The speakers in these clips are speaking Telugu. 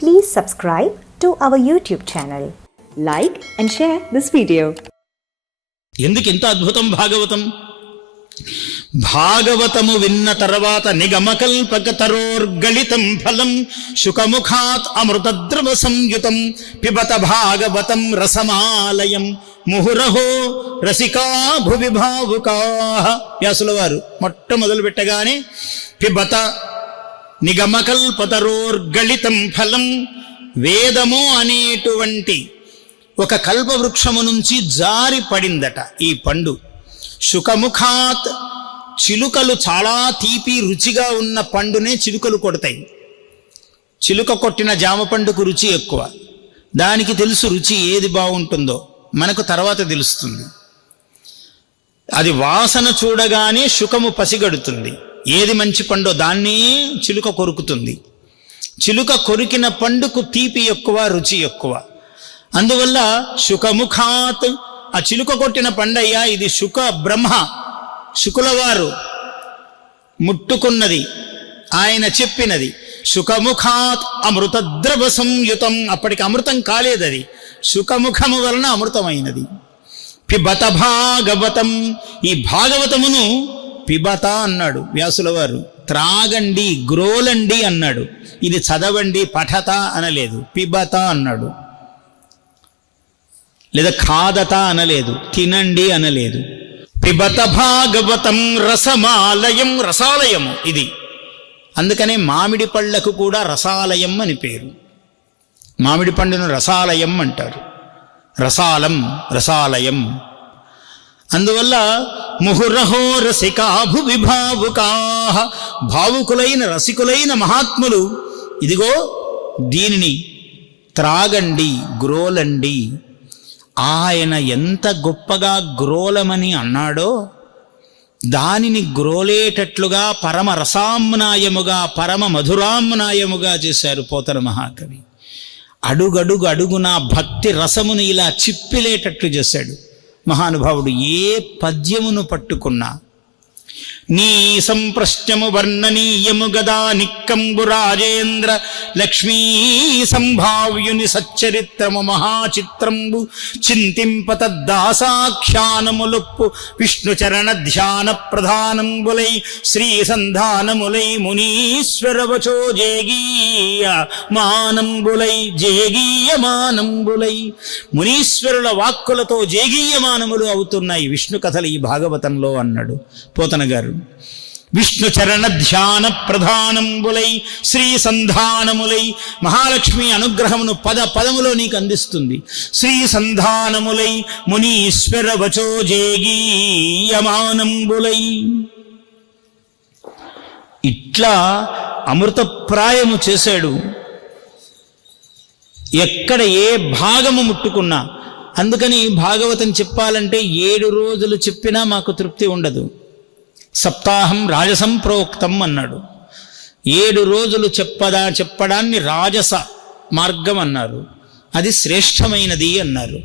Please subscribe to our YouTube channel. Like and share this video. ఎందుకు ఇంత అద్భుతం భాగవతం భాగవతము విన్న తర్వాత నిగమకల్పకతరోర్గళితం ఫలం శుకముఖాత్ అమృతద్రవ సంయుతం పిబత భాగవతం రసమాలయం ముహురహో రసికా భువిభావుకా వ్యాసుల వారు మొట్టమొదలు పెట్టగానే పిబత నిగమకల్పతరోర్గళితం ఫలం వేదము అనేటువంటి ఒక కల్పవృక్షము నుంచి జారి పడిందట ఈ పండు. శుకముఖాత్ చిలుకలు చాలా తీపి రుచిగా ఉన్న పండునే చిలుకలు కొడతాయి. చిలుక కొట్టిన జామ పండుకు రుచి ఎక్కువ. దానికి తెలుసు రుచి ఏది బాగుంటుందో. మనకు తర్వాత తెలుస్తుంది. అది వాసన చూడగానే శుకము పసిగడుతుంది. ఏది మంచి పండో దాన్నే చిలుక కొరుకుతుంది. చిలుక కొరికిన పండుకు తీపి ఎక్కువ రుచి ఎక్కువ. అందువల్ల శుకముఖాత్ ఆ చిలుక కొట్టిన పండయ్య ఇది శుక బ్రహ్మ శుకులవారు ముట్టుకున్నది ఆయన చెప్పినది. శుకముఖాత్ అమృతద్రవ సంయుతం అప్పటికి అమృతం కాలేదది. శుకముఖము వలన అమృతమైనది. పిబత భాగవతం ఈ భాగవతమును పిబత అన్నాడు వ్యాసుల వారు త్రాగండి గ్రోలండి అన్నాడు. ఇది చదవండి పఠత అనలేదు. పిబత అన్నాడు. లేదా ఖాదత అనలేదు. తినండి అనలేదు. పిబత భాగవతం రసమాలయం రసాలయము ఇది. అందుకనే మామిడి పళ్ళకు కూడా రసాలయం అని పేరు. మామిడి పండును రసాలయం అంటారు. రసాలం రసాలయం. అందువల్ల ముహురహో రసికాభు భువి భావుకులైన రసికులైన మహాత్ములు ఇదిగో దీనిని త్రాగండి గ్రోలండి. ఆయన ఎంత గొప్పగా గ్రోలమని అన్నాడో దానిని గ్రోలేటట్లుగా పరమ రసామ్నాయముగా పరమ మధురామ్నాయముగా చేశారు పోతన మహాకవి. అడుగడుగు అడుగున భక్తి రసమును ఇలా చిప్పిలేటట్లు చేశాడు. మహానుభావుడు ఏ పద్యమును పట్టుకున్నా నీ సంప్రశ్నము వర్ణనీయము గదా నిక్కంబు రాజేంద్ర లక్ష్మీ సంభావ్యుని సచ్చరిత్రము మహాచిత్రంబు చింతింపత దాసాఖ్యానములొప్పు విష్ణు ధ్యాన ప్రధానంబులై శ్రీ సంధానములై మునీశ్వరవచో జేగీయ మానంబులై జేగీయమానంబులై మునీశ్వరుల వాక్కులతో జేగీయమానములు అవుతున్నాయి విష్ణు కథలు ఈ భాగవతంలో అన్నాడు పోతన గారు విష్ణు చరణ ధ్యాన ప్రధానంబులై శ్రీ సంధానములై మహాలక్ష్మి అనుగ్రహమును పద పదములో నీకు అందిస్తుంది. శ్రీ సంధానములై మునీశ్వర వచో జేగీయమానంబులై. ఇట్లా అమృతప్రాయము చేశాడు. ఎక్కడ ఏ భాగము ముట్టుకున్నా అందుకని భాగవతం చెప్పాలంటే ఏడు రోజులు చెప్పినా మాకు తృప్తి ఉండదు. సప్తాహం రాజసం ప్రోక్తం అన్నాడు. ఏడు రోజులు చెప్పదా చెప్పడాన్ని రాజస మార్గం అన్నారు. అది శ్రేష్టమైనది అన్నారు.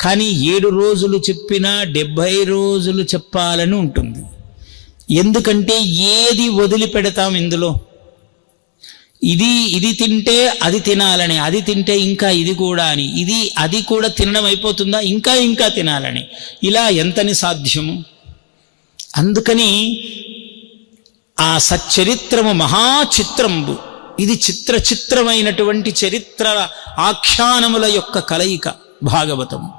కానీ ఏడు రోజులు చెప్పినా డెబ్భై రోజులు చెప్పాలని ఉంటుంది. ఎందుకంటే ఏది వదిలిపెడతాం ఇందులో? ఇది ఇది తింటే అది తినాలని అది తింటే ఇంకా ఇది కూడా అని. ఇది అది కూడా తినడం అయిపోతుందా? ఇంకా ఇంకా తినాలని. ఇలా ఎంతని సాధ్యము? అందుకని ఆ సచ్చరిత్రము మహా మహాచిత్రంబు. ఇది చిత్ర చిత్రమైనటువంటి చరిత్ర ఆఖ్యానముల యొక్క కలయిక Bhagavatam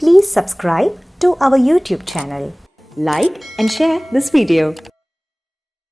please subscribe to our YouTube channel like and share this video